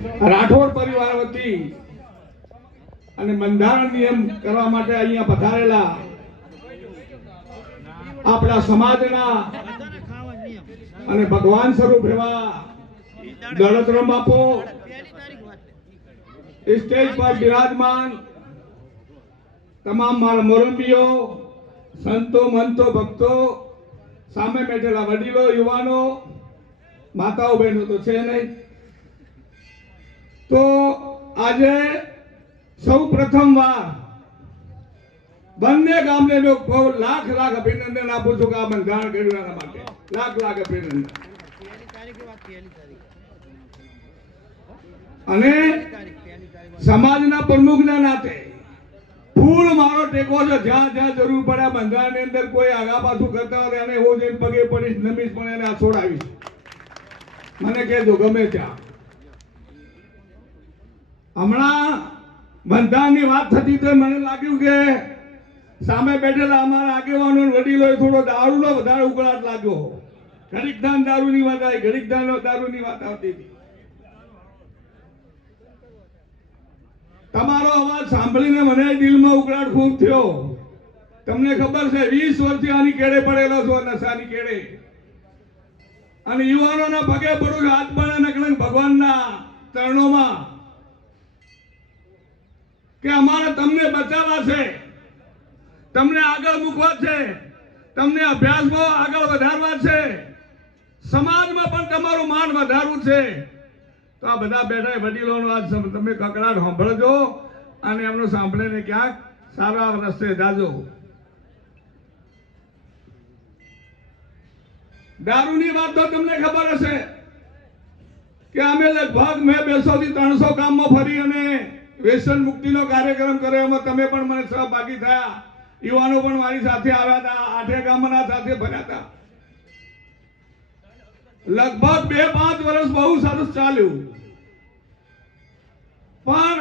રાઠોડ પરિવાર વતી અને બંધારણ નિયમ કરવા માટે અહીંયા પધારેલા આપણા સમાજના અને ભગવાન સ્વરૂપ એવા દળતરામ બાપો, સ્ટેજ પર બિરાજમાન તમામ મારા મોરંબીઓ, સંતો, મંતો, ભક્તો, સામે બેઠેલા વડીલો, યુવાનો, માતાઓ, બહેનો તો છે નહીં. તો આજે સૌ પ્રથમવાર બંને ગામને બહુ લાખ લાખ અભિનંદન આપું છું કે આ બંધારણ કર્યું એના માટે. લાખ લાખ અભિનંદન. અને સમાજના પ્રમુખના નાતે ફૂલ મારો ટેકો છે. જ્યાં જ્યાં જરૂર પડે બંધારણની અંદર કોઈ આગા પાછું કરતા હોય એને હું જઈને પગે પડીશ, નમીશ, પણ એને આ છોડાવીશ મને કહેજો, ગમે ત્યાં. હમણાં બંધારણની વાત થતી તો મને લાગ્યું કે સામે બેઠેલા અમારા આગેવાનો વડીલોએ થોડો દારૂનો વધારે ઉકળાટ લાગ્યો ઘડીક દાન દારૂની વાત આવી, ઘડીક દાન દારૂની વાત આવતી હતી. તમારો અવાજ સાંભળીને મને દિલમાં ઉકળાટ ખૂબ થયો. તમને ખબર છે, વીસ વર્ષથી આની કેડે પડેલો છો નશાની કેડે. અને યુવાનોના પગે પડું હાથ પણ નકળે ભગવાનના ચરણોમાં. કે અમારે તમને બચાવવા છે. તમને આગળ મૂકવા છે. તમને અભ્યાસમાં આગળ વધારવા છે. સમાજમાં પણ તમારું માન વધારવું છે. તો આ બધા બેઠા વડીલોનો આજ તમે કકડાટ સાંભળજો અને એમનું સાંભળીને ક્યાંક સારા રસ્તે જાજો. દારૂની વાત તો તમને ખબર હશે કે અમે લગભગ મેં બેસો થી ત્રણસો ગામમાં ફરી અને વ્યસન મુક્તિનો કાર્યક્રમ કર્યો. એમાં તમે પણ મને સહભાગી થયા. યુવાનો પણ મારી સાથે આવ્યા હતા. આઠે ગામના સાથે ભર્યા હતા. લગભગ બે પાંચ વર્ષ બહુ સરસ ચાલ્યું. પણ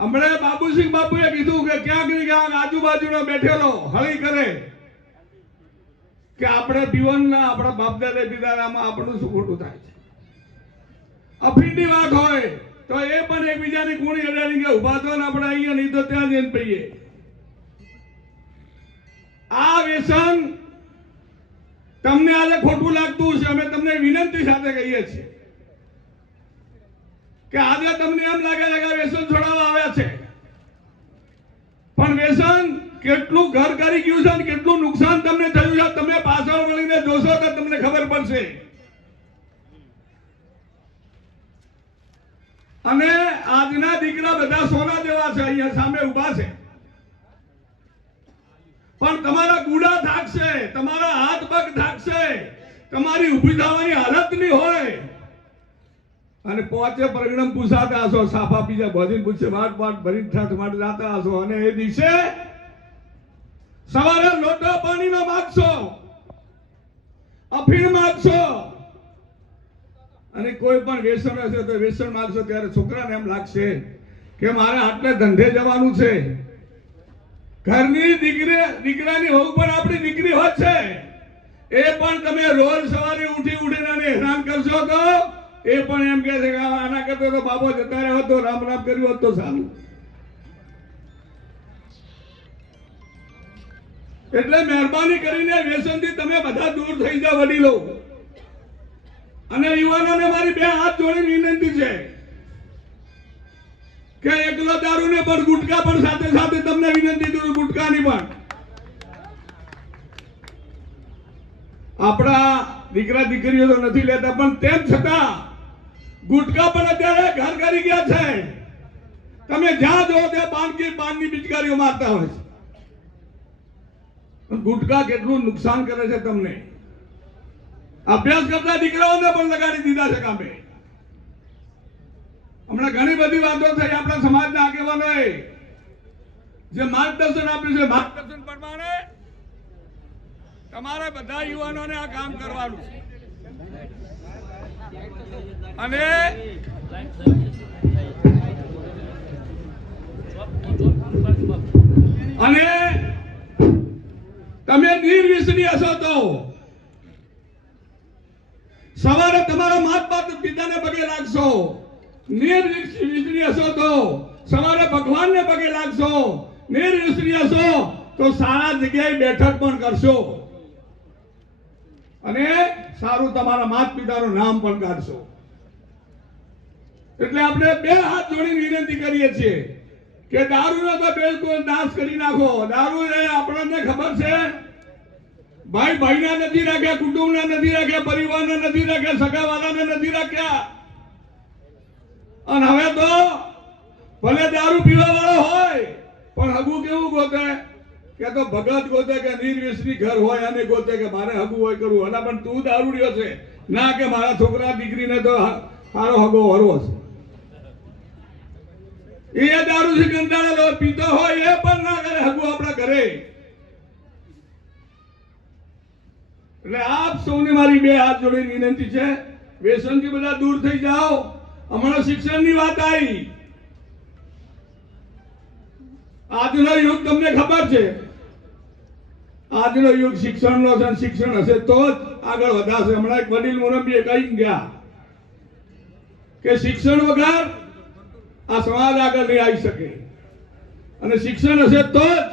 હમણાં બાબુસિંહ બાપુએ કીધું કે ક્યાંક ને ક્યાંક આજુબાજુનો બેઠેલો હળી કરે કે આપણે પીવનના આપણા બાપદાદા દાદા આપણું શું ખોટું થાય છે? અફીણની વાત હોય. તો એ પણ એકબીજાની કુણી અડાડી ગયા ઊભા તો આપણે અહીંયા નહીં તો ત્યાં જઈને પહીએ આ વ્યસન તમને આજે ખોટું લાગતું છે અમે તમને વિનંતી સાથે કહીએ છીએ કે આજે તમને એમ લાગે છે કે વ્યસન છોડાવવા આવ્યા છે. પણ વ્યસન કેટલું ઘર કરી ગયું છે કેટલું નુકસાન તમને થયું છે, તમે પાછળ વળીને જોશો તો તમને ખબર પડશે. અને આજના દીકરા બધા સોના જેવા છે, અહીંયા સામે ઊભા છે. પણ તમારા ગુડા થાકશે તમારા હાથ પગ થાકશે તમારી ઊભી થવાની હાલત નહીં હોય. અને પોચે પ્રગણમ પૂછાતા હશો, સાફા બીજા ભજીને પૂછે, વાટ વાટ ભરીને ઠાઠ જાતા હશો? અને એ દિવસે સવારે લોટો પાણીનો માગશો, અફીણ માગશો અને કોઈ પણ વ્યસન હશે તો વ્યસન માગશો ત્યારે છોકરાને એમ લાગશે કે મારે આટલે ધંધે જવાનું છે. ઘરની દીકરી દીકરાની હોવ પણ આપણી દીકરી હોત છે. એ પણ તમે રોજ સવારે ઉઠી ઉઠીને હેરાન કરશો તો એ પણ એમ કે છે કે આના કરતા તો બાબો જતા રહ્યો હોત રામ રામ કર્યું હોત તો સારું. એટલે મહેરબાની કરીને વ્યસનથી તમે બધા દૂર થઈ જાઓ વડીલો. અને યુવાનોને મારી બે હાથ જોડીને વિનંતી છે કે એકલો દારૂ ને પણ ગુટકા પણ સાથે સાથે તમને વિનંતી કરું, ગુટકાની પણ. આપણા દીકરા દીકરીઓ તો નથી લેતા, પણ તેમ છતાં ગુટકા પણ અત્યારે ઘર કરી ગયા છે. તમે જ્યાં જો ત્યાં પાનકી પાનની પિચકારીઓ મારતા હોય છે. ગુટકા કેટલું નુકસાન કરે છે તમને? અભ્યાસ કરતા દીકરાઓને પણ લગાડી દીધા છે કામે. હમણાં ઘણી બધી વાતો થઈ આપણા સમાજના આગેવાનોએ. જે માર્ગદર્શન આપ્યું છે, માર્ગદર્શન પ્રમાણે તમારે બધા યુવાનોને આ કામ કરવાનું. અને અને તમે નિર્વ્યસની હશો તો લાગશો. નિર્વિષની હશો તો સવારે ભગવાનને પગે લાગશો. નિર્વિષની હશો તો સારા જગ્યાએ બેઠક પણ કરશો. અને સારું તમારા માત પિતાનું નામ પણ કાઢશો. એટલે આપણે બે હાથ જોડી વિનંતી કરીએ છીએ કે દારૂનો તો બિલકુલ નાશ કરી નાખો. દારૂ એ આપણને ખબર છે ભાઈ ભાઈના નથી રાખ્યા, કુટુંબના નથી રાખ્યા, પરિવારના નથી રાખ્યા, સગાવાલાને નથી રાખ્યા. અને હવે તો ભલે દારૂ પીવા વાળો હોય, પણ હગું કેવું ગોતે? કે તો ભગત ગોતે કે નિર્વ્યસની ઘર હોય, અને ગોતે કે મારે હગું હોય કરવું. અને પણ તું દારૂ રહ્યો છે. ના કે મારા છોકરા દીકરીને તો સારો હગો હરવો છે. એ દારૂ થી કંટાળેલો પીતો હોય એ પણ ના કરે, હગું આપણા ઘરે. એટલે આપ સૌને મારી બે હાથ જોડીને વિનંતી છે, વ્યસનથી બધા દૂર થઈ જાઓ. હમણાં શિક્ષણની વાત આવી. આજનો યુગ તમને ખબર છે. આજનો યુગ શિક્ષણનો છે શિક્ષણ હશે તો જ આગળ વધારશે. હમણાં એક વડીલ મુરબ્બીએ કહી ગયા કે શિક્ષણ વગર આ સમાજ આગળ નહીં આવી શકે. અને શિક્ષણ હશે તો જ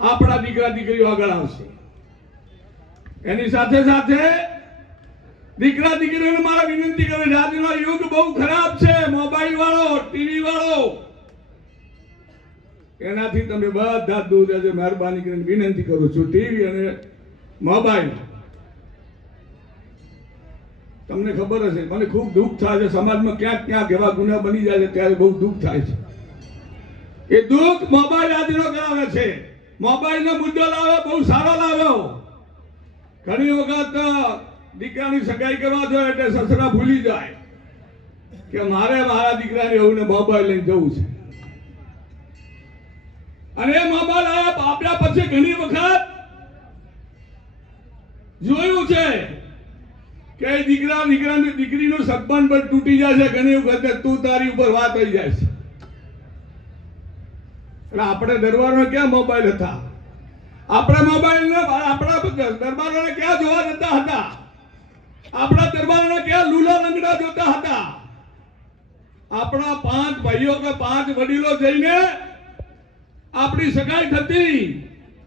આપણા દીકરા દીકરીઓ આગળ આવશે. એની સાથે સાથે દીકરા દીકરીઓને મારા વિનંતી કરે છે. આજનો યુગ બહુ ખરાબ છે. મોબાઈલ વાળો, ટીવી વાળો. એનાથી તમે બધા દૂર રહેજો. મહેરબાની કરીને વિનંતી કરું છું. ટીવી અને મોબાઈલ. તમને ખબર હશે, મને ખૂબ દુઃખ થાય છે. સમાજમાં ક્યાંક ક્યાંક એવા ગુના બની જાય છે, ત્યારે બહુ દુઃખ થાય છે. એ દુઃખ મોબાઈલ આદિનો કરાવે છે. મોબાઈલનો મુદ્દો લાવે બહુ સારો લાવ્યો. ઘણી વખત દીકરાની સગાઈ કરવા જોઈએ એટલે સસરા ભૂલી જાય કે મારે મારા દીકરાને એવું મોબાઈલ લઈને જવું છે. અને મોબાઈલ આપ- આપ્યા પછી ઘણી વખત જોયું છે કે દીકરા દીકરાની દીકરીનો સંબંધ પણ તૂટી જાય છે. ઘણી વખત તું તારી ઉપર વાત થઈ જાય છે. એટલે આપણે દરબારમાં ક્યાં મોબાઈલ હતા? આપણા મોબાઈલ ને આપણા દરબારોને ક્યાં જોવા જતા હતા? આપણા દરબારના ક્યાં લૂલા લંગડા જોતા હતા? આપણા પાંચ ભાઈઓ કે પાંચ વડીલો જઈને આપણી સગાઈ થતી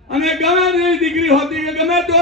અને ગમે તેવી દીકરી હોતી કે ગમે તો